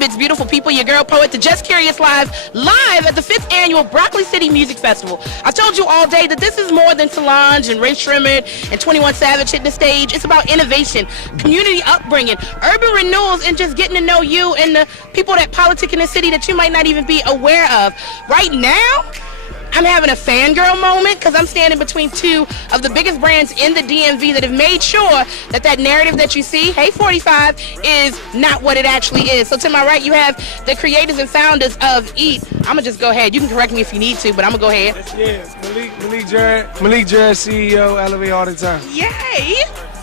Gambit's beautiful people, your girl poet, the Just Curious live at the 5th annual Broccoli City Music Festival. I told you all day that this is more than Solange and Ray Shrimmer and 21 Savage hitting the stage. It's about innovation, community upbringing, urban renewals, and just getting to know you and the people that politic in the city that you might not even be aware of. Right now, I'm having a fangirl moment because I'm standing between two of the biggest brands in the DMV that have made sure that that narrative that you see, Hey 45, is not what it actually is. So to my right, you have the creators and founders of EAT. I'm going to just go ahead. You can correct me if you need to, but I'm going to go ahead. Yeah, Malik Jarrett, CEO, Elevate all the time. Yay!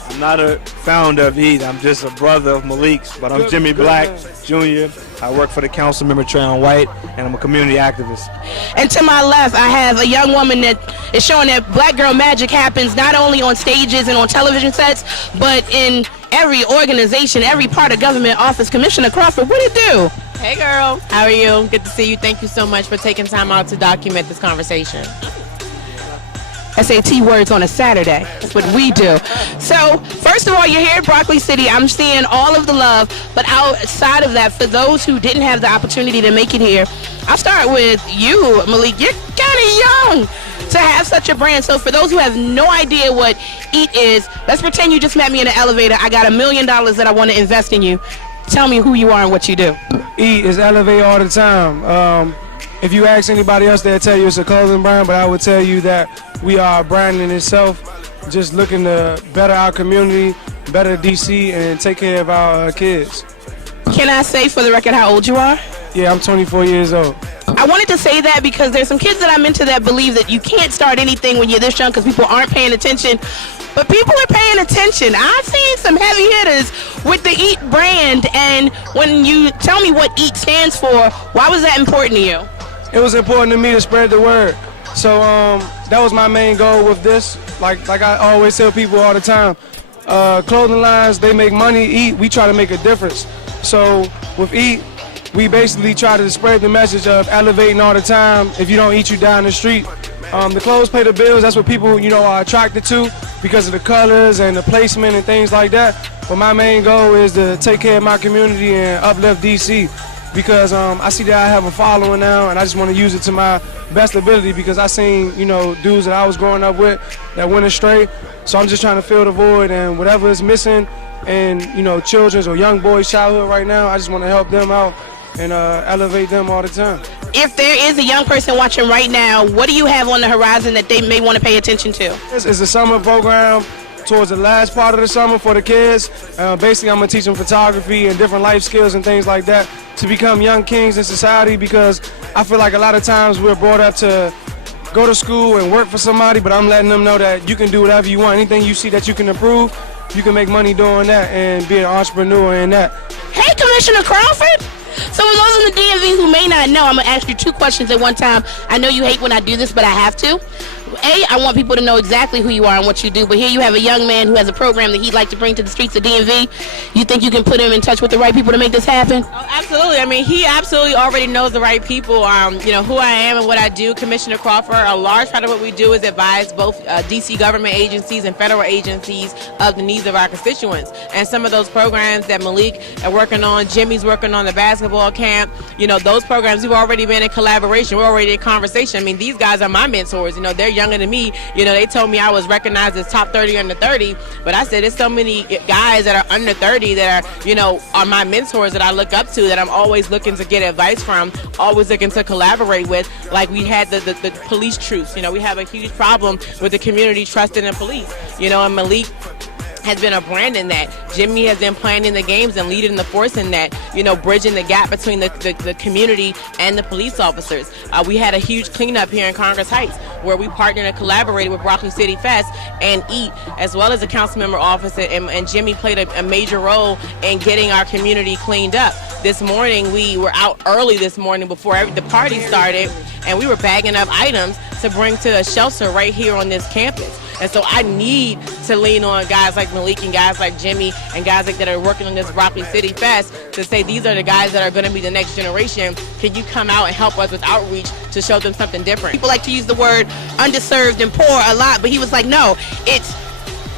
I'm not a founder of EAT. I'm just a brother of Malik's, but I'm Jimmy Black Jr. I work for the council member Trayon White, and I'm a community activist. And to my left, I have a young woman that is showing that black girl magic happens not only on stages and on television sets, but in every organization, every part of government office. Commissioner Crawford, what do you do? Hey girl, how are you? Good to see you. Thank you so much for taking time out to document this conversation. SAT words on a Saturday. That's what we do. So, first of all, you're here at Broccoli City. I'm seeing all of the love. But outside of that, for those who didn't have the opportunity to make it here, I'll start with you, Malik. You're kind of young to have such a brand. So for those who have no idea what EAT is, let's pretend you just met me in an elevator. I got $1 million that I want to invest in you. Tell me who you are and what you do. EAT is Elevate all the time. If you ask anybody else, they'll tell you it's a clothing brand, but I would tell you that we are a brand in itself, just looking to better our community, better DC, and take care of our kids. Can I say for the record how old you are? Yeah, I'm 24 years old. I wanted to say that because there's some kids that I'm into that believe that you can't start anything when you're this young because people aren't paying attention. But people are paying attention. I've seen some heavy hitters with the EAT brand, and when you tell me what EAT stands for, why was that important to you? It was important to me to spread the word. So that was my main goal with this. Like I always tell people all the time, clothing lines, they make money. EAT, we try to make a difference. So with EAT, we basically try to spread the message of elevating all the time. If you don't eat, you die in the street. The clothes pay the bills. That's what people, are attracted to because of the colors and the placement and things like that. But my main goal is to take care of my community and uplift DC. Because I see that I have a following now, and I just want to use it to my best ability because I seen, dudes that I was growing up with that went astray. So I'm just trying to fill the void, and whatever is missing in, children's or young boys' childhood right now, I just want to help them out and elevate them all the time. If there is a young person watching right now, what do you have on the horizon that they may want to pay attention to? It's a summer program towards the last part of the summer for the kids. Basically, I'm going to teach them photography and different life skills and things like that to become young kings in society, because I feel like a lot of times we're brought up to go to school and work for somebody, but I'm letting them know that you can do whatever you want. Anything you see that you can improve, you can make money doing that and be an entrepreneur in that. Hey, Commissioner Crawford. So for those in the DMV who may not know, I'm going to ask you 2 questions at one time. I know you hate when I do this, but I have to. A, I want people to know exactly who you are and what you do, but here you have a young man who has a program that he'd like to bring to the streets of DMV. You think you can put him in touch with the right people to make this happen? Oh, absolutely. I mean, he absolutely already knows the right people, who I am and what I do. Commissioner Crawford, a large part of what we do is advise both DC government agencies and federal agencies of the needs of our constituents. And some of those programs that Malik are working on, Jimmy's working on the basketball camp, those programs, we've already been in collaboration. We're already in conversation. I mean, these guys are my mentors. They're younger than me. They told me I was recognized as top 30 under 30, but I said there's so many guys that are under 30 that are my mentors that I look up to, that I'm always looking to get advice from, always looking to collaborate with. Like we had the police truce. We have a huge problem with the community trusting the police. And Malik has been a brand in that. Jimmy has been playing in the games and leading the force in that, bridging the gap between the community and the police officers. We had a huge cleanup here in Congress Heights where we partnered and collaborated with Broccoli City Fest and EAT, as well as the council member office, and Jimmy played a major role in getting our community cleaned up. This morning, we were out early this morning before the party started, and we were bagging up items to bring to a shelter right here on this campus. And so I need to lean on guys like Malik and guys like Jimmy and guys like that are working on this Broccoli City Fest to say these are the guys that are going to be the next generation. Can you come out and help us with outreach to show them something different? People like to use the word underserved and poor a lot, but he was like, no, it's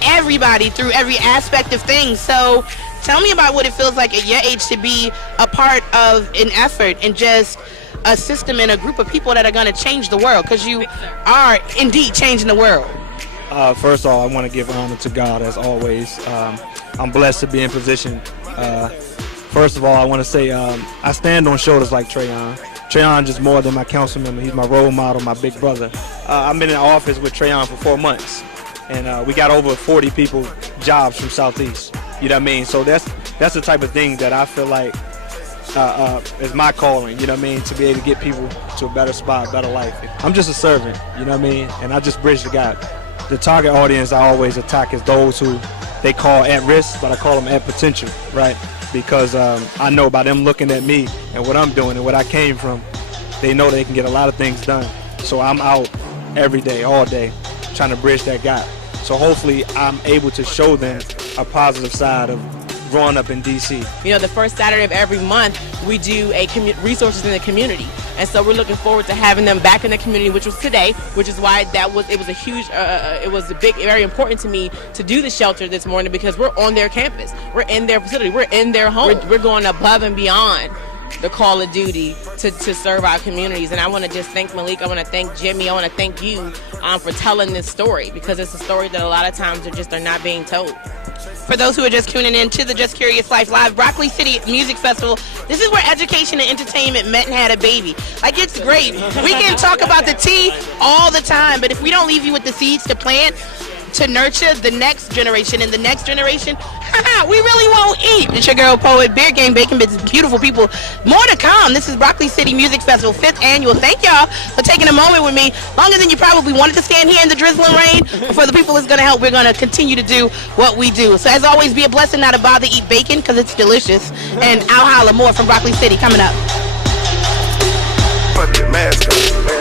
everybody through every aspect of things. So Tell me about what it feels like at your age to be a part of an effort and just a system and a group of people that are going to change the world, because you are indeed changing the world. First of all, I want to give honor to God as always. I'm blessed to be in position. First of all, I want to say I stand on shoulders like Trayon. Trayon is more than my council member. He's my role model, my big brother. I've been in office with Trayon for 4 months, and we got over 40 people jobs from Southeast. You know what I mean? So that's the type of thing that I feel like is my calling. You know what I mean? To be able to get people to a better spot, a better life. I'm just a servant. You know what I mean? And I just bridge the gap. The target audience I always attack is those who they call at risk, but I call them at potential, right? Because I know by them looking at me and what I'm doing and what I came from, they know they can get a lot of things done. So I'm out every day, all day, trying to bridge that gap. So hopefully I'm able to show them a positive side of growing up in D.C. You know, the first Saturday of every month, we do a resources in the community. And so we're looking forward to having them back in the community, which was today, which is why it was a huge, it was very important to me to do the shelter this morning, because we're on their campus. We're in their facility. We're in their home. We're going above and beyond the call of duty to serve our communities. And I want to just thank Malik. I want to thank Jimmy. I want to thank you for telling this story, because it's a story that a lot of times are not being told. For those who are just tuning in to the Just Curious Life Live Broccoli City Music Festival, this is where education and entertainment met and had a baby. Like, it's great. We can talk about the tea all the time, but if we don't leave you with the seeds to plant, to nurture the next generation and the next generation, we really won't eat. It's your girl, Poet, Beer Gang, Bacon Bits, beautiful people. More to come. This is Broccoli City Music Festival, 5th annual. Thank y'all for taking a moment with me. Longer than you probably wanted to stand here in the drizzling rain. But for the people that's going to help, we're going to continue to do what we do. So as always, be a blessing, not a bother. Eat bacon because it's delicious. And I'll holla more from Broccoli City coming up. Put your mask on.